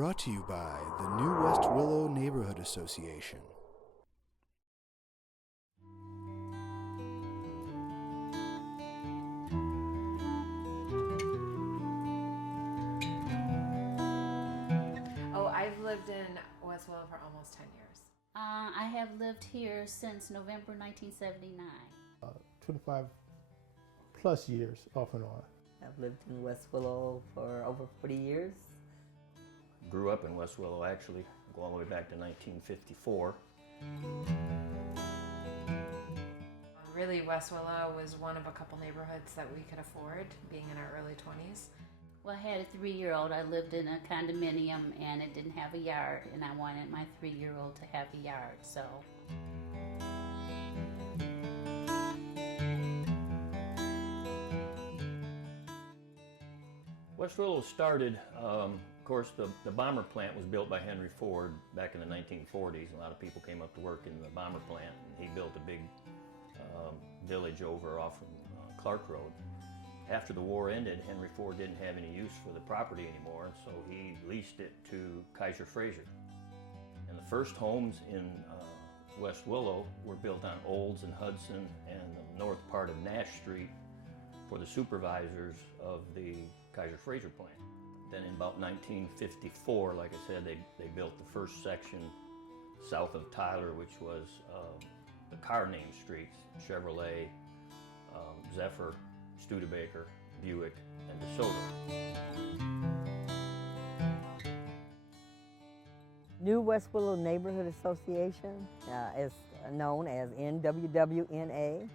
Brought to you by the New West Willow Neighborhood Association. Oh, I've lived in West Willow for almost 10 years. I have lived here since November 1979. 25 plus years off and on. I've lived in West Willow for over 40 years. Grew up in West Willow, actually, go all the way back to 1954. Really, West Willow was one of a couple neighborhoods that we could afford, being in our early 20s. Well, I had a 3-year-old. I lived in a condominium and it didn't have a yard, and I wanted my 3-year-old to have a yard, so. West Willow started, of course, the bomber plant was built by Henry Ford back in the 1940s. A lot of people came up to work in the bomber plant, and he built a big village over off from Clark Road. After the war ended, Henry Ford didn't have any use for the property anymore, so he leased it to Kaiser Fraser. And the first homes in West Willow were built on Olds and Hudson and the north part of Nash Street for the supervisors of the Kaiser Fraser plant. Then in about 1954, like I said, they built the first section south of Tyler, which was the car name streets, Chevrolet, Zephyr, Studebaker, Buick, and DeSoto. New West Willow Neighborhood Association is known as NWWNA.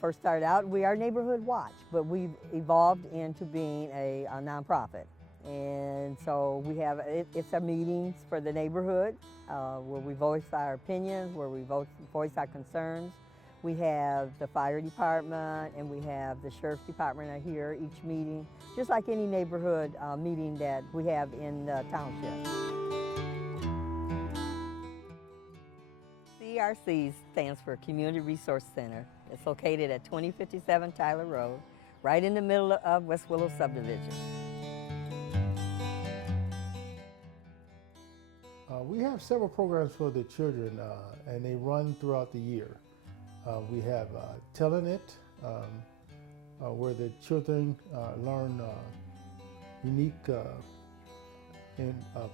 First started out, we are Neighborhood Watch, but we've evolved into being a nonprofit. And so we have, it's our meetings for the neighborhood where we voice our opinions, where we voice our concerns. We have the fire department and we have the sheriff's department are here each meeting, just like any neighborhood meeting that we have in the township. CRC stands for Community Resource Center. It's located at 2057 Tyler Road, right in the middle of West Willow subdivision. We have several programs for the children and they run throughout the year. We have Telling It, where the children learn unique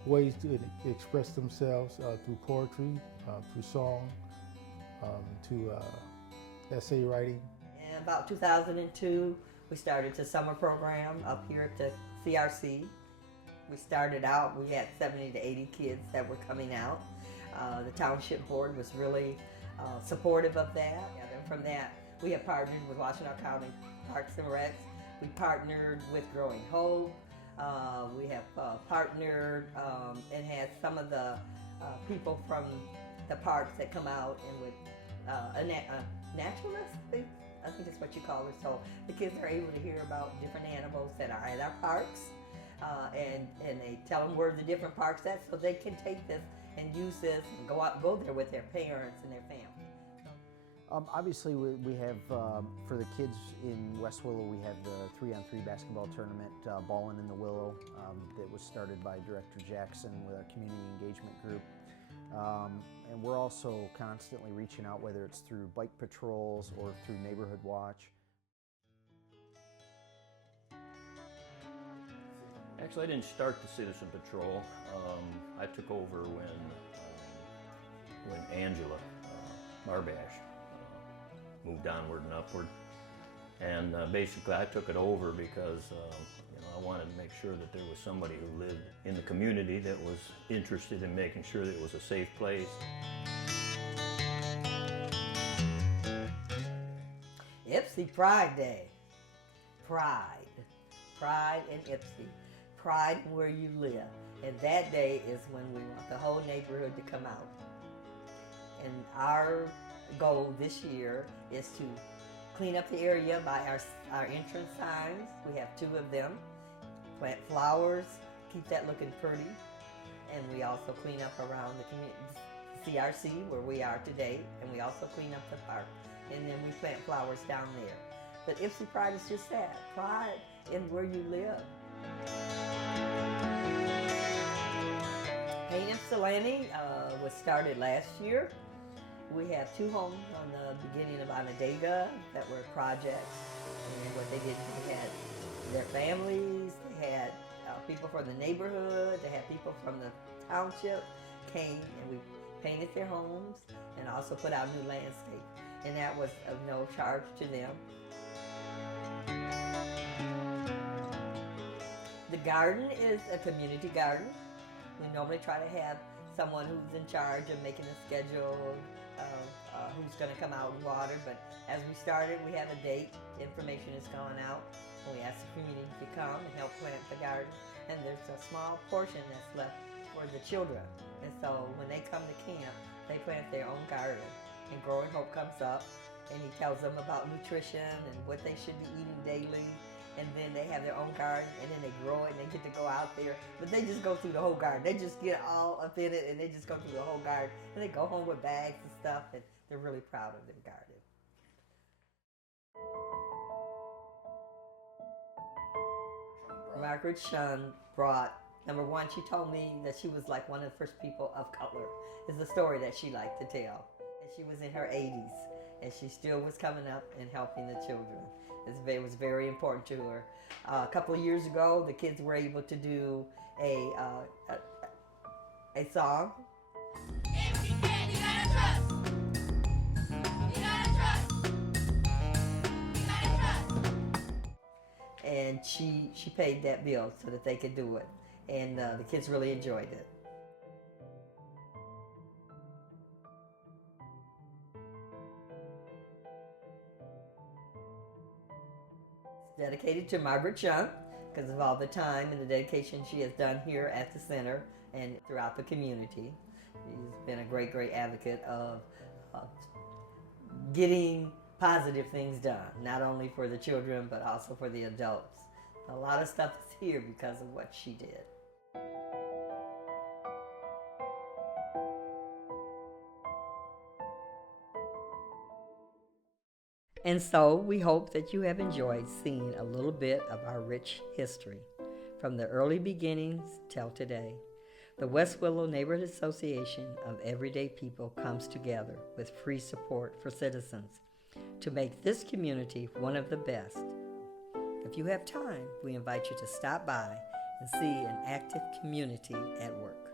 ways to express themselves through poetry, through song, to essay writing. In about 2002, we started the summer program up here at the CRC. We started out, we had 70 to 80 kids that were coming out. The township board was really supportive of that. And then from that, we have partnered with Washington County Parks and Recs. We partnered with Growing Hope. We have partnered and had some of the people from the parks that come out and with a naturalist, I think that's what you call it. So the kids are able to hear about different animals that are at our parks, and they tell them where the different parks at, so they can take this and use this and go there with their parents and their family. Obviously, we have, for the kids in West Willow, we have the 3-on-3 basketball tournament, Ballin' in the Willow, that was started by Director Jackson with our community engagement group. And we're also constantly reaching out, whether it's through bike patrols or through Neighborhood Watch. Actually, I didn't start the Citizen Patrol. I took over when Angela Barbash moved onward and upward. And basically I took it over because I wanted to make sure that there was somebody who lived in the community that was interested in making sure that it was a safe place. Ypsi Pride Day. Pride. Pride in Ypsi. Pride in where you live. And that day is when we want the whole neighborhood to come out. And our goal this year is to clean up the area by our entrance signs. We have 2 of them. Plant flowers, keep that looking pretty. And we also clean up around the CRC where we are today. And we also clean up the park. And then we plant flowers down there. But Ypsi Pride is just that, pride in where you live. planning was started last year. We have 2 homes on the beginning of Onondaga that were projects. And what they did, they had their families, they had people from the neighborhood, they had people from the township came, and we painted their homes and also put out new landscape. And that was of no charge to them. The garden is a community garden. We normally try to have someone who's in charge of making a schedule of who's going to come out and water, but as we started, we have a date. Information is going out, and we ask the community to come and help plant the garden. And there's a small portion that's left for the children. And so when they come to camp, they plant their own garden. And Growing Hope comes up, and he tells them about nutrition and what they should be eating daily. And then they have their own garden, and then they grow it, and they get to go out there. But they just go through the whole garden. They just get all up in it, and they just go through the whole garden. And they go home with bags and stuff, and they're really proud of their garden. Margaret Shun brought, number one, she told me that she was like one of the first people of color. It's a story that she liked to tell. And she was in her 80s, and she still was coming up and helping the children. It was very important to her. A couple of years ago, the kids were able to do a song. If you can, you gotta trust. You gotta trust. You gotta trust. And she paid that bill so that they could do it. And the kids really enjoyed it. Dedicated to Margaret Chung because of all the time and the dedication she has done here at the center and throughout the community. She's been a great, great advocate of getting positive things done, not only for the children but also for the adults. A lot of stuff is here because of what she did. And so we hope that you have enjoyed seeing a little bit of our rich history from the early beginnings till today. The West Willow Neighborhood Association of Everyday People comes together with free support for citizens to make this community one of the best. If you have time, we invite you to stop by and see an active community at work.